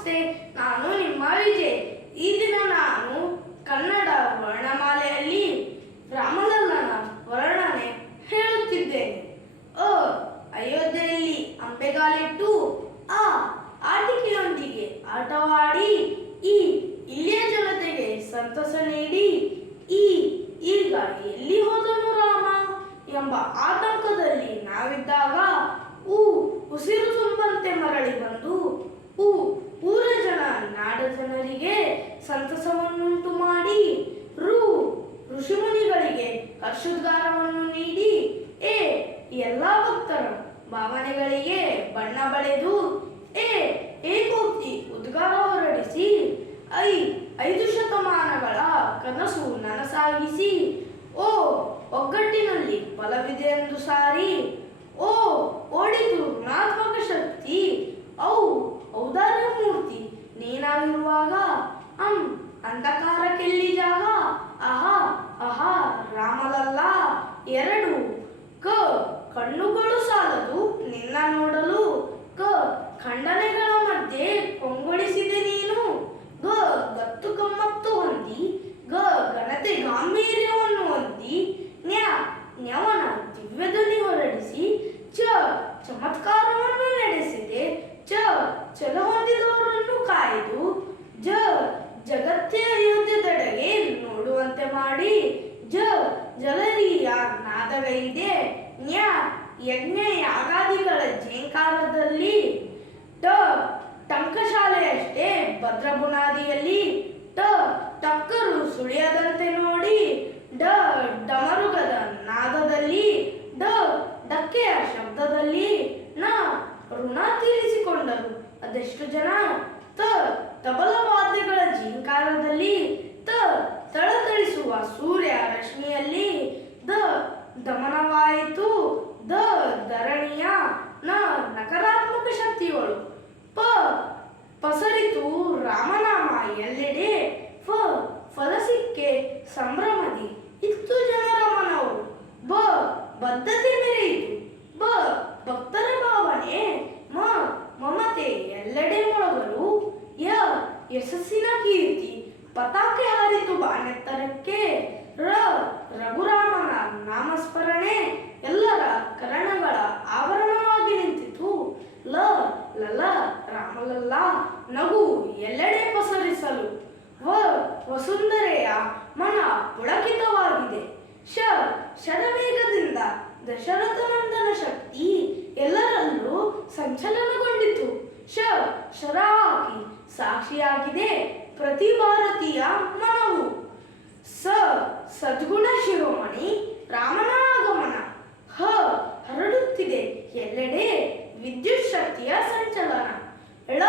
ನಮಸ್ತೆ, ನಾನು ನಿಮ್ಮ ವಿಜಯ್. ಈ ದಿನ ನಾನು ಕನ್ನಡ ವರ್ಣಮಾಲೆಯಲ್ಲಿ ರಾಮಲಲ್ಲನ ವರ್ಣನೆ ಹೇಳುತ್ತಿದ್ದೇನೆ. ಅ, ಅಯೋಧ್ಯೆಯಲ್ಲಿ ಅಂಬೆಗಾಲಿಟ್ಟು, ಆ ಆಟಿಕೆಯೊಂದಿಗೆ ಆಟವಾಡಿ, ಈ ಇಲ್ಲಿಯ ಜನತೆಗೆ ಸಂತಸ ನೀಡಿ, ಈ ಈಗ ಎಲ್ಲಿ ಹೋದನು ರಾಮ ಎಂಬ ಆತಂಕದಲ್ಲಿ ನಾವಿದ್ದಾಗ ಉಸಿರು ತುಂಬಂತೆ ಮರಳಿ ಬಂದು, ಊ ಊರ ಜನ ನಾಡ ಜನರಿಗೆ ಸಂತಸವನ್ನುಂಟು ಮಾಡಿ ರು ಋಷಿಮುನಿಗಳಿಗೆ ಹರ್ಷೋದ್ಗಾರವನ್ನು ನೀಡಿ, ಏ ಎಲ್ಲ ಭಕ್ತರು ಭಾವನೆಗಳಿಗೆ ಬಣ್ಣ ಬಳೆದು ಎ ಏಕೋಕ್ತಿ ಉದ್ಗಾರ ಹೊರಡಿಸಿ, ಐ, ಐದು ಶತಮಾನಗಳ ಕನಸು ನನಸಾಗಿಸಿ, ಓ, ಒಗ್ಗಟ್ಟಿನಲ್ಲಿ ಫಲವಿದೆ ಎಂದು ಸಾರಿ, ಓ ಓಡಿತು ಛಲ ಹೊಂದಿದವರನ್ನು ಕಾಯ್ದು ಜ ಜಗತ್ತೇ ಅಯೋಧ್ಯದೆಡೆಗೆ ನೋಡುವಂತೆ ಮಾಡಿ, ಜ ಜಲರಿಯ ನಾದಗೈದೆ, ನ್ಯ ಯಜ್ಞ ಯಾಗಾದಿಗಳ ಜೇಂಕಾಲದಲ್ಲಿ ಟ ಟಂಕಶಾಲೆಯಷ್ಟೇ ಭದ್ರ ಬುನಾದಿಯಲ್ಲಿ ಟ ಟಕ್ಕರು ಸುಳಿಯದಂತೆ ನೋಡಿ ಅದೆಷ್ಟು ಜನ? ತ, ತಬಲ ವಾದ್ಯಗಳ ಜೀಂಕಾರದಲ್ಲಿ, ತ, ತಳತಳಿಸುವ ಸೂರ್ಯ ರಶ್ಮಿಯಲ್ಲಿ, ದ, ದಮನವಾಯಿತು, ದ, ಧರಣಿಯ, ನ, ನಕಾರಾತ್ಮಕ ಶಕ್ತಿಗಳು ಪ ಬಾನೆತ್ತರಕ್ಕೆ ರ ರಘುರಾಮನ ನಾಮಸ್ಮರಣೆ ಎಲ್ಲರ ಕರಣಗಳ ಆವರಣವಾಗಿ ನಿಂತಿತು. ಲ ಲಲ ರಾಮಲಲ್ಲ, ನಗು ಎಲ್ಲೆಡೆ ಪಸರಿಸಲು. ವ ವಸುಂಧರೆಯ ಮನ ಪುಳಕಿತವಾಗಿದೆ. ಶ ಶರವೇಗದಿಂದ ದಶರಥನಂದನ ಶಕ್ತಿ ಎಲ್ಲರಲ್ಲೂ ಸಂಚಲನಗೊಂಡಿತು. ಶ ಶರಾಕಿ ಸಾಕ್ಷಿಯಾಗಿದೆ ಪ್ರತಿ ಭಾರತೀಯ ಮನವು. ಸ ಸದ್ಗುಣ ಶಿರೋಮಣಿ ರಾಮನಾಗಮನ. ಹ ಹರಡುತ್ತಿದೆ. ಎಲ್ಲೆಡೆ ವಿದ್ಯುತ್ ಶಕ್ತಿಯ ಸಂಚಲನ. ಳ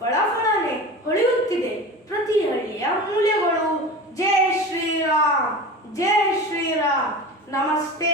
ಫಳಫಳನೆ ಹೊಳೆಯುತ್ತಿದೆ. ಪ್ರತಿ ಹಳ್ಳಿಯ ಮೂಲ್ಯಗಳು ಜಯ ಶ್ರೀರಾಮ್ ಜಯ ಶ್ರೀರಾಮ್. ನಮಸ್ತೆ.